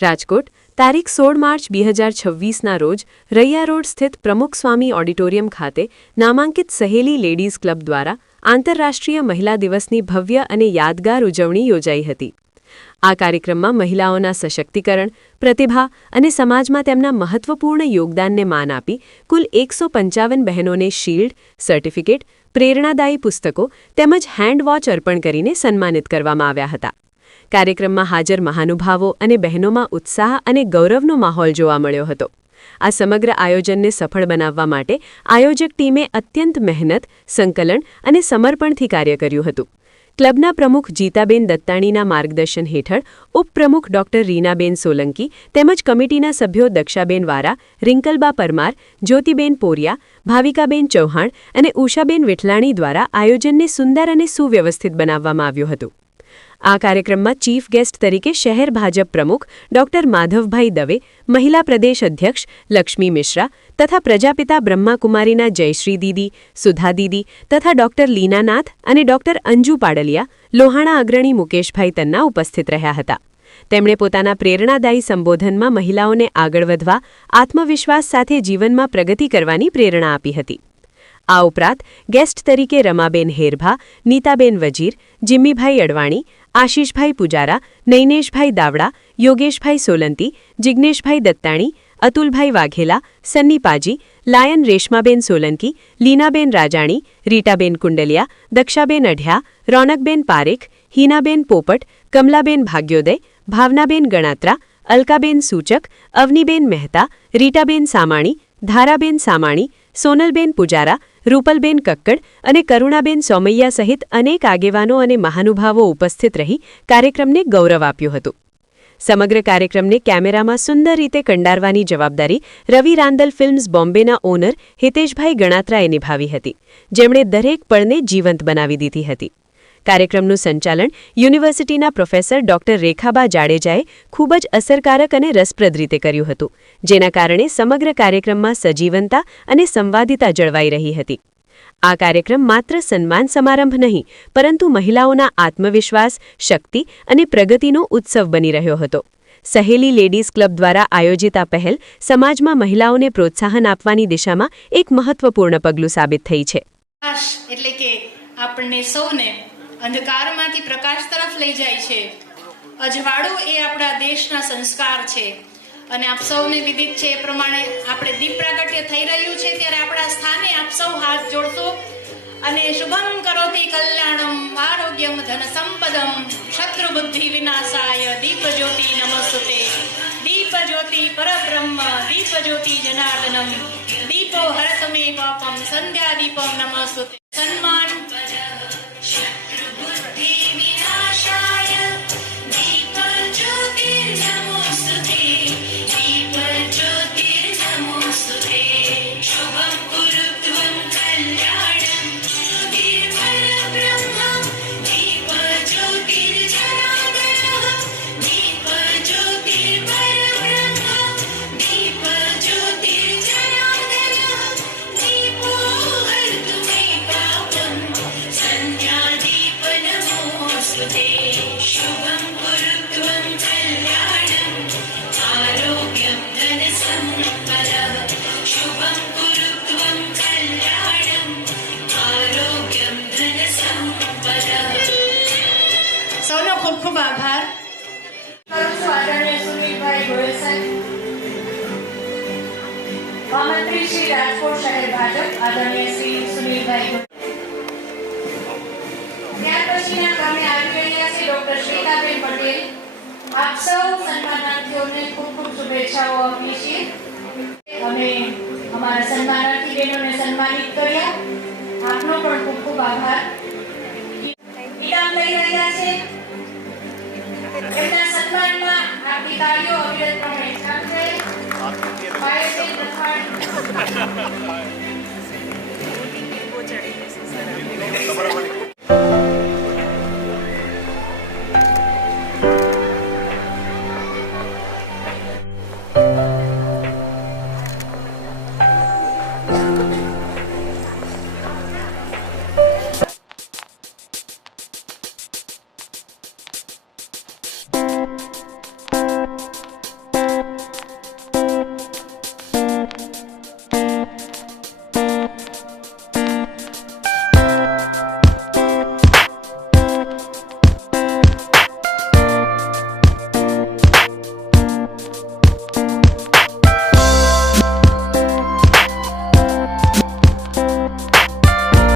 રાજકોટ તારીખ 16 માર્ચ 2026ના રોજ રૈયા રોડ સ્થિત પ્રમુખ સ્વામી ઓડિટોરિયમ ખાતે નામાંકિત સહેલી લેડીઝ ક્લબ દ્વારા આંતરરાષ્ટ્રીય મહિલા દિવસની ભવ્ય અને યાદગાર ઉજવણી યોજાઈ હતી। આ કાર્યક્રમમાં મહિલાઓના સશક્તિકરણ, પ્રતિભા અને સમાજમાં તેમના મહત્વપૂર્ણ યોગદાનને માન આપી કુલ 155 બહેનોને શિલ્ડ, સર્ટિફિકેટ, પ્રેરણાદાયી પુસ્તકો તેમજ હેન્ડવોચ અર્પણ કરીને સન્માનિત કરવામાં આવ્યા હતા। કાર્યક્રમમાં હાજર મહાનુભાવો અને બહેનોમાં ઉત્સાહ અને ગૌરવનો માહોલ જોવા મળ્યો હતો। આ સમગ્ર આયોજનને સફળ બનાવવા માટે આયોજક ટીમે અત્યંત મહેનત, સંકલન અને સમર્પણથી કાર્ય કર્યું હતું। ક્લબના પ્રમુખ જીતાબેન દત્તાણીના માર્ગદર્શન હેઠળ ઉપપ્રમુખ ડોક્ટર રીનાબેન સોલંકી તેમજ કમિટીના સભ્યો દક્ષાબેન વારા, રિંકલબા પરમાર, જ્યોતિબેન પોરિયા, ભાવિકાબેન ચૌહાણ અને ઉષાબેન વિઠલાણી દ્વારા આયોજનને સુંદર અને સુવ્યવસ્થિત બનાવવામાં આવ્યું હતું। આ કાર્યક્રમમાં ચીફ ગેસ્ટ તરીકે શહેર ભાજપ પ્રમુખ ડોક્ટર માધવભાઈ દવે, મહિલા પ્રદેશ અધ્યક્ષ લક્ષ્મી મિશ્રા તથા પ્રજાપિતા બ્રહ્માકુમારીના જયશ્રી દીદી, સુધા દીદી તથા ડોક્ટર લીનાનાથ અને ડોક્ટર અંજુ પાડલિયા, લોહાણા અગ્રણી મુકેશભાઈ તન્ના ઉપસ્થિત રહ્યા હતા। તેમણે પોતાના પ્રેરણાદાયી સંબોધનમાં મહિલાઓને આગળ વધવા, આત્મવિશ્વાસ સાથે જીવનમાં પ્રગતિ કરવાની પ્રેરણા આપી હતી। આ ઉપરાંત ગેસ્ટ તરીકે રમાબેન હેરભા, નીતાબેન વજીર, જિમ્મીભાઈ અડવાણી, આશીષભાઈ પુજારા, નૈનેશભાઈ દાવડા, યોગેશભાઈ સોલંતી, જિગ્નેશભાઈ દત્તાણી, અતુલભાઈ વાઘેલા, સન્ની પાજી, લાયન રેશમાબેન સોલંકી, લીનાબેન રાજાણી, રીટાબેન કુંડલિયા, દક્ષાબેન અઢ્યા, રોનકબેન પારેખ, હિનાબેન પોપટ, કમલાબેન ભાગ્યોદય, ભાવનાબેન ગણાત્રા, અલકાબેન સૂચક, અવનીબેન મહેતા, રીટાબેન સામાણી, ધારાબેન સામાણી, સોનલબેન પુજારા, રૂપલબેન કક્કડ અને કરુણાબેન સોમૈયા સહિત અનેક આગેવાનો અને મહાનુભાવો ઉપસ્થિત રહી કાર્યક્રમને ગૌરવ આપ્યું હતું। સમગ્ર કાર્યક્રમને કેમેરામાં સુંદર રીતે કંડારવાની જવાબદારી રવિ રાંદલ ફિલ્મ્સ બોમ્બેના ઓનર હિતેશભાઈ ગણાત્રાએ નિભાવી હતી, જેમણે દરેક પળને જીવંત બનાવી દીધી હતી। કાર્યક્રમનું સંચાલન યુનિવર્સિટીના પ્રોફેસર ડોક્ટર રેખાબા જાડેજાએ ખૂબ જ અસરકારક અને રસપ્રદ રીતે કર્યું હતું, જેના કારણે સમગ્ર કાર્યક્રમમાં સજીવનતા અને સંવાદિતા જળવાઈ રહી હતી। આ કાર્યક્રમ માત્ર સન્માન સમારંભ નહીં, પરંતુ મહિલાઓના આત્મવિશ્વાસ, શક્તિ અને પ્રગતિનો ઉત્સવ બની રહ્યો હતો। સહેલી લેડીઝ ક્લબ દ્વારા આયોજિત આ પહેલ સમાજમાં મહિલાઓને પ્રોત્સાહન આપવાની દિશામાં એક મહત્વપૂર્ણ પગલું સાબિત થઈ છે। એટલે કે આપણને સૌને અંધકારમાંથી પ્રકાશ તરફ લઈ જાય છે। અજવાળું એ આપણા દેશના સંસ્કાર છે અને આપ સૌને વિદિત છે એ પ્રમાણે આપણે દીપ પ્રાગટ્ય થઈ રહ્યું છે ત્યારે આપણા સ્થાને આપ સૌ હાથ જોડશો અને શુભમ કરોતિ કલ્યાણમ આરોગ્યમ ધન સંપદમ શત્રુ બુદ્ધિ વિનાશાય દીપ જ્યોતિ નમસ્તુતે। દીપ જ્યોતિ પરબ્રહ્મ દીપ જ્યોતિ જનાર્દનમ દીપો હરત મે પાપમ સંધ્યા દીપમ નમસ્તુતે। સન્માન ખૂબ ખૂબ આભાર કરું છું આદરણીય સુનિલભાઈ ગોયલ સાહેબ, મહામંત્રી શ્રી રાજકોટ શહેર ભાજપ આદરણીય શ્રી સુનિલભાઈ ગોયલ। ત્યાર પછીના ક્રમે આવી રહ્યા છે ડોક્ટર શ્વેતાબેન પટેલ। આપ સૌ સન્માનાર્થીઓને ખૂબ ખૂબ શુભેચ્છાઓ આપીએ છીએ અને અમારા સન્માનાર્થી બહેનોને સન્માનિત કર્યા, આપનો પણ ખૂબ ખૂબ આભાર। ઇનામ લઈ રહ્યા છે એમના સન્માનમાં આપની તાળીઓ અવિરતપણે ચાલશે।